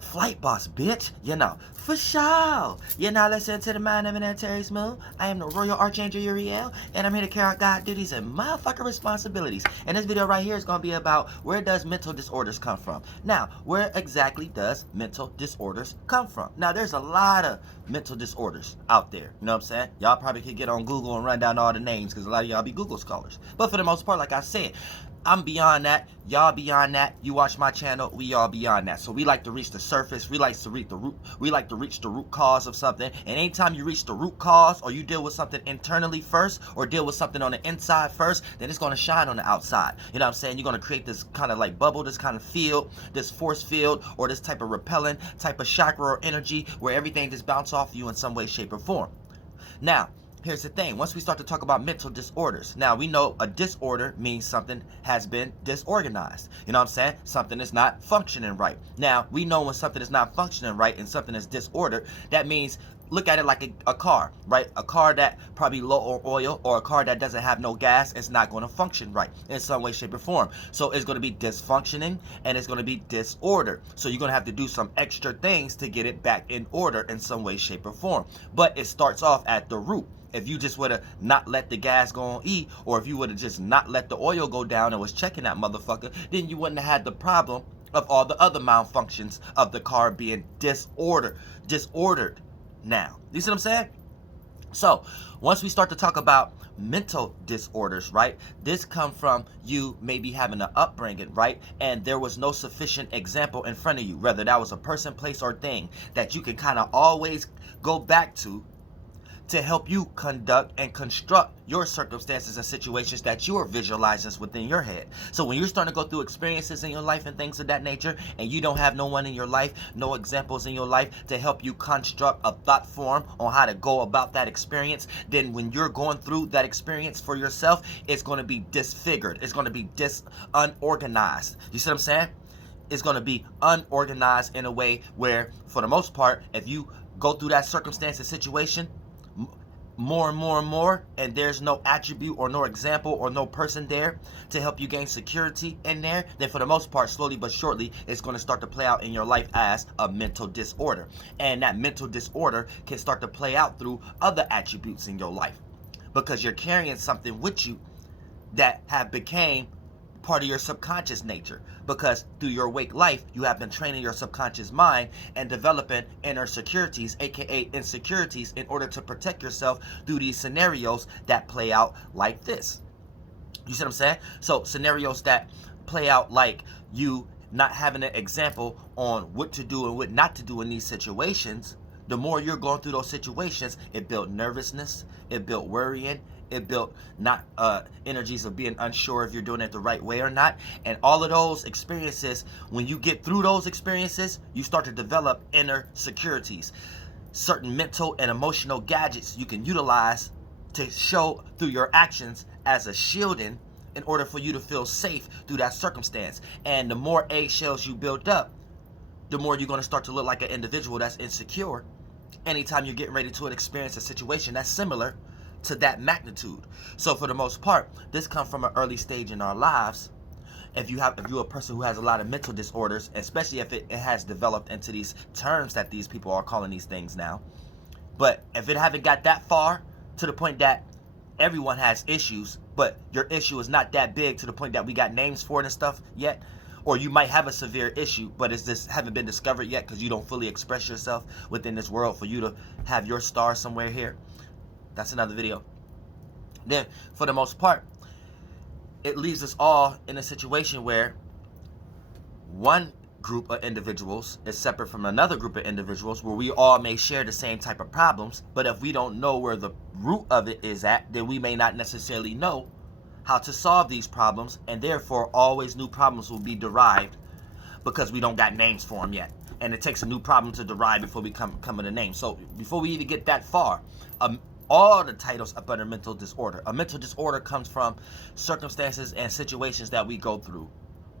Flight boss, bitch. You know, for sure. You're now listening to the Mind of an Terry Smooth. I am the Royal Archangel Uriel, and I'm here to carry out God duties and motherfucking responsibilities. And this video right here is going to be about where does mental disorders come from. Now, where exactly does mental disorders come from? Now, there's a lot of mental disorders out there. You know what I'm saying? Y'all probably could get on Google and run down all the names because a lot of y'all be Google scholars. But for the most part, like I said, I'm beyond that. Y'all beyond that. You watch my channel. We all beyond that. So we like to reach the surface. We like to reach the root. We like to reach the root cause of something. And anytime you reach the root cause, or you deal with something internally first, or deal with something on the inside first, then it's going to shine on the outside. You know what I'm saying? You're going to create this kind of like bubble, this kind of field, this force field, or this type of repellent, type of chakra or energy where everything just bounce off you in some way, shape, or form. Now, here's the thing. Once we start to talk about mental disorders, now we know a disorder means something has been disorganized. You know what I'm saying? Something is not functioning right. Now, we know when something is not functioning right and something is disordered, that means look at it like a car, right? A car that probably low on oil, or a car that doesn't have no gas, it's not going to function right in some way, shape, or form. So it's going to be dysfunctioning and it's going to be disordered. So you're going to have to do some extra things to get it back in order in some way, shape, or form. But it starts off at the root. If you just would have not let the gas go on E, or if you would have just not let the oil go down and was checking that motherfucker, then you wouldn't have had the problem of all the other malfunctions of the car being disordered now. You see what I'm saying? So once we start to talk about mental disorders, right, this come from you maybe having an upbringing, right, and there was no sufficient example in front of you, whether that was a person, place, or thing that you can kind of always go back to help you conduct and construct your circumstances and situations that you are visualizing within your head. So when you're starting to go through experiences in your life and things of that nature, and you don't have no one in your life, no examples in your life to help you construct a thought form on how to go about that experience, then when you're going through that experience for yourself, it's going to be disfigured. It's going to be unorganized. You see what I'm saying? It's going to be unorganized in a way where, for the most part, if you go through that circumstance and situation more and more and more, and there's no attribute or no example or no person there to help you gain security in there, then for the most part, slowly but surely, it's going to start to play out in your life as a mental disorder. And that mental disorder can start to play out through other attributes in your life, because you're carrying something with you that have became part of your subconscious nature, because through your wake life you have been training your subconscious mind and developing inner securities, aka insecurities, in order to protect yourself through these scenarios that play out like this. You see what I'm saying? So scenarios that play out like you not having an example on what to do and what not to do in these situations. The more you're going through those situations, it built nervousness, it built worrying, it built not energies of being unsure if you're doing it the right way or not. And all of those experiences, when you get through those experiences, you start to develop inner securities, certain mental and emotional gadgets you can utilize to show through your actions as a shielding in order for you to feel safe through that circumstance. And the more eggshells you build up, the more you're going to start to look like an individual that's insecure anytime you're getting ready to experience a situation that's similar to that magnitude. So for the most part, this comes from an early stage in our lives. If you're a person who has a lot of mental disorders, especially if it has developed into these terms that these people are calling these things now. But if it haven't got that far to the point that everyone has issues, but your issue is not that big to the point that we got names for it and stuff yet, or you might have a severe issue, but it's just haven't been discovered yet because you don't fully express yourself within this world for you to have your star somewhere here. That's another video. Then, for the most part, it leaves us all in a situation where one group of individuals is separate from another group of individuals, where we all may share the same type of problems, but if we don't know where the root of it is at, then we may not necessarily know how to solve these problems, and therefore always new problems will be derived because we don't got names for them yet. And it takes a new problem to derive before we come with a name. So before we even get that far, all the titles up under mental disorder. A mental disorder comes from circumstances and situations that we go through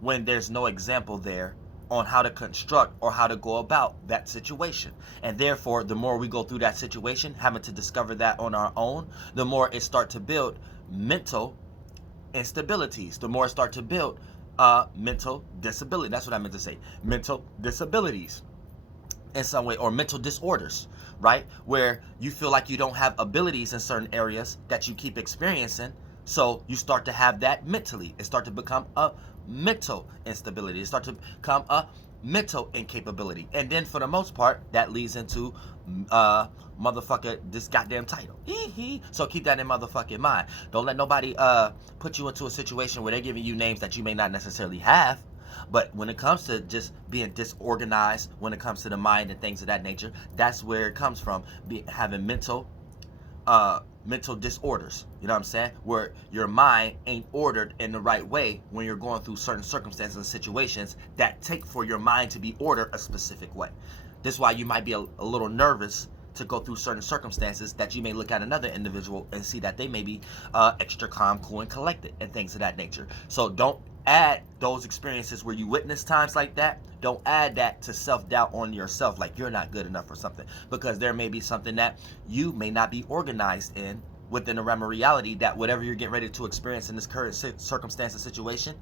when there's no example there on how to construct or how to go about that situation. And therefore, the more we go through that situation, having to discover that on our own, the more it start to build mental instabilities, the more it start to build mental disability. That's what I meant to say. Mental disabilities. in some way, or mental disorders, right? Where you feel like you don't have abilities in certain areas that you keep experiencing. So you start to have that mentally. It starts to become a mental instability. It starts to become a mental incapability. And then for the most part, that leads into motherfucker, this goddamn title. So keep that in motherfucking mind. Don't let nobody put you into a situation where they're giving you names that you may not necessarily have. But when it comes to just being disorganized, when it comes to the mind and things of that nature, that's where it comes from. Having mental disorders. You know what I'm saying? Where your mind ain't ordered in the right way when you're going through certain circumstances and situations that take for your mind to be ordered a specific way. This is why you might be a little nervous to go through certain circumstances that you may look at another individual and see that they may be extra calm, cool, and collected and things of that nature. So don't add those experiences where you witness times like that. Don't add that to self-doubt on yourself, like you're not good enough for something, because there may be something that you may not be organized in within the realm of reality, that whatever you're getting ready to experience in this current circumstance and situation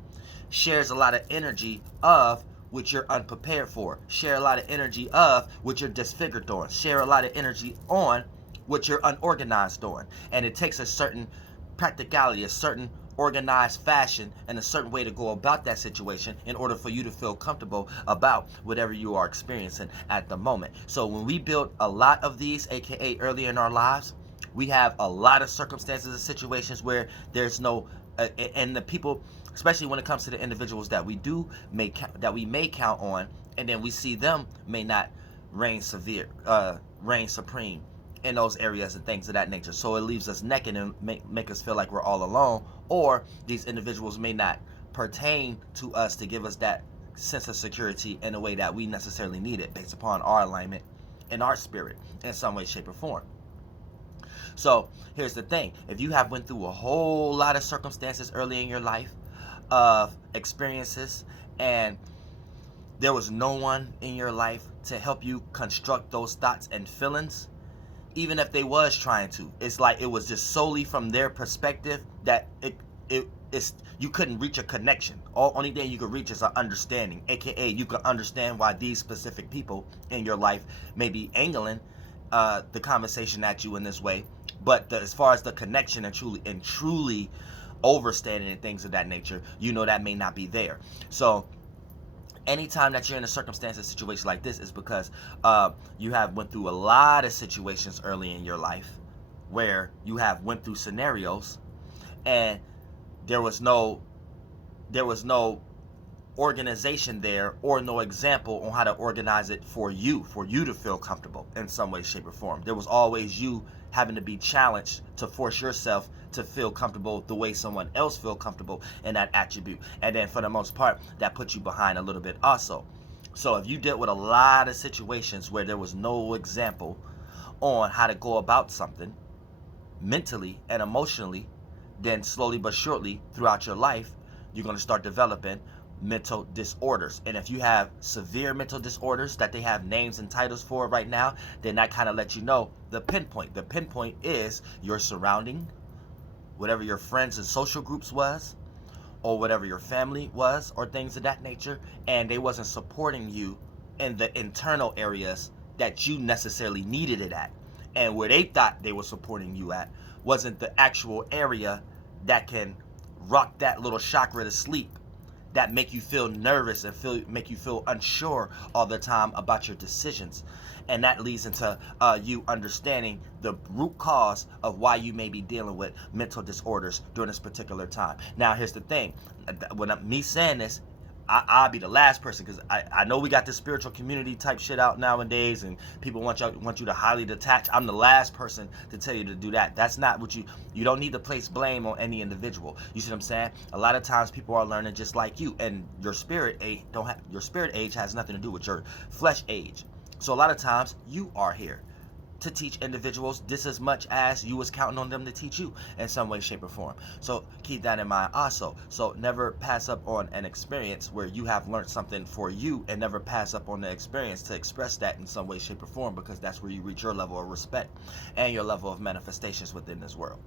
shares a lot of energy of which you're unprepared for, share a lot of energy of which you're disfigured on, share a lot of energy on what you're unorganized on. And it takes a certain practicality, a certain organized fashion, and a certain way to go about that situation in order for you to feel comfortable about whatever you are experiencing at the moment. So when we build a lot of these, aka early in our lives, we have a lot of circumstances and situations where there's no and the people, especially when it comes to the individuals that we may count on, and then we see them may not reign supreme in those areas and things of that nature. So it leaves us naked and make us feel like we're all alone, or these individuals may not pertain to us to give us that sense of security in a way that we necessarily need it based upon our alignment and our spirit in some way, shape, or form. So here's the thing: if you have went through a whole lot of circumstances early in your life, of experiences, and there was no one in your life to help you construct those thoughts and feelings, even if they was trying to, it's like it was just solely from their perspective that it's you couldn't reach a connection. Only thing you could reach is an understanding, aka you could understand why these specific people in your life may be angling the conversation at you in this way. But as far as the connection and truly overstanding and things of that nature, you know that may not be there. So anytime that you're in a circumstance and situation like this is because you have went through a lot of situations early in your life where you have went through scenarios and there was no organization there, or no example on how to organize it for you to feel comfortable in some way, shape, or form. There was always you having to be challenged to force yourself to feel comfortable the way someone else feel comfortable in that attribute. And then for the most part, that puts you behind a little bit also. So if you dealt with a lot of situations where there was no example on how to go about something mentally and emotionally, then slowly but surely throughout your life, you're going to start developing mental disorders. And if you have severe mental disorders that they have names and titles for right now, then that kind of lets you know the pinpoint. The pinpoint is your surrounding, whatever your friends and social groups was, or whatever your family was, or things of that nature, and they wasn't supporting you in the internal areas that you necessarily needed it at. And where they thought they were supporting you at wasn't the actual area that can rock that little chakra to sleep, that make you feel nervous and make you feel unsure all the time about your decisions. And that leads into you understanding the root cause of why you may be dealing with mental disorders during this particular time. Now, here's the thing. When me saying this, I'll be the last person, because I know we got this spiritual community type shit out nowadays, and people want you to highly detach. I'm the last person to tell you to do that. That's not what you don't need to place blame on any individual. You see what I'm saying? A lot of times people are learning just like you, and your spirit age has nothing to do with your flesh age. So a lot of times you are here to teach individuals just as much as you was counting on them to teach you in some way, shape, or form. So keep that in mind also. So never pass up on an experience where you have learned something for you, and never pass up on the experience to express that in some way, shape, or form, because that's where you reach your level of respect and your level of manifestations within this world.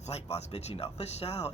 Flight boss, bitch, you know, for sure.